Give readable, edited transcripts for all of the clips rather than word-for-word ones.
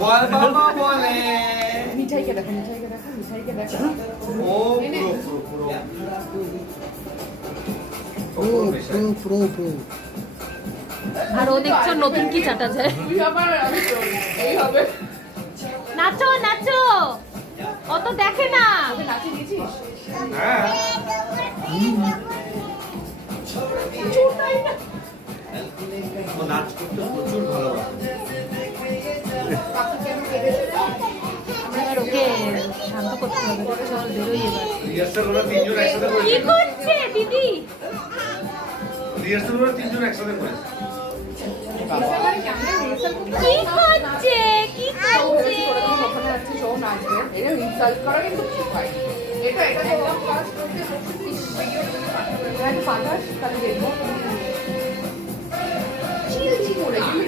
বল বাবা বলে মিঠাইকে দেখো, মিঠাইকে দেখো, মিঠাইকে দেখো। ও পুরো পুরো আর ও দেখছো নতুন কি চাটা যায়। তুই আবার এই হবে। নাচো নাচো, অত দেখে না। নাচি দিয়েছিস? হ্যাঁ ও নাচ করতে প্রচুর ভালোবাসে। এবার ওকে শান্ত করতে হবে। চল বেরোই এবার। রিহার্সাল ওরা তিনজন একসাথে কি করেছে। করছে দিদি? রিহার্সাল ওরা তিনজন একসাথে করেছে। কি করছে? কি করছে? ওখানে আছে শো নাচবে, এটা ইনসাল্ট করা কিন্তু ঠিক হয়। এটা একদম ফার্স্ট করতে পাঠাস, তাহলে দেখবো চিল চিল করে দিবি।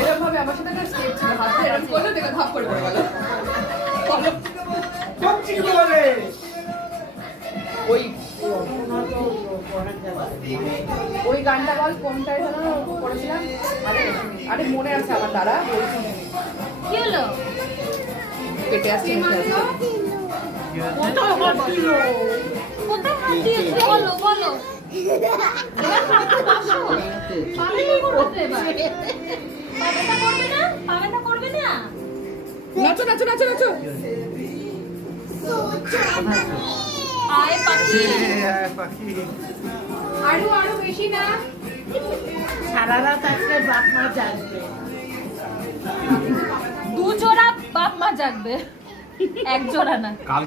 এরকম ভাবে আমার সাথে একটা স্টেপ ছিল, হাতে এরকম করলে দেখে ধাপ করে পড়ে গেল। কমছি কি বলে? ওই ওই গানটা বল কোনটায় যেন করেছিলাম। আরে মনে আছে আমার, দ্বারা কি হলো? পেটে আসছে কোথায় হাত দিয়েছে? বলো বলো। এবার হাতটা বসো। পাবে কি করবে এবার? পাবেটা করবে না? পাবেটা করবে না? নাচো নাচো নাচো নাচো। আয় পাখি। পাখি আরো আরো বেশি না। সারা রাত আজকে বাপ মা জাগবে। দু জোড়া বাপ মা জাগবে, এক জোড়া না।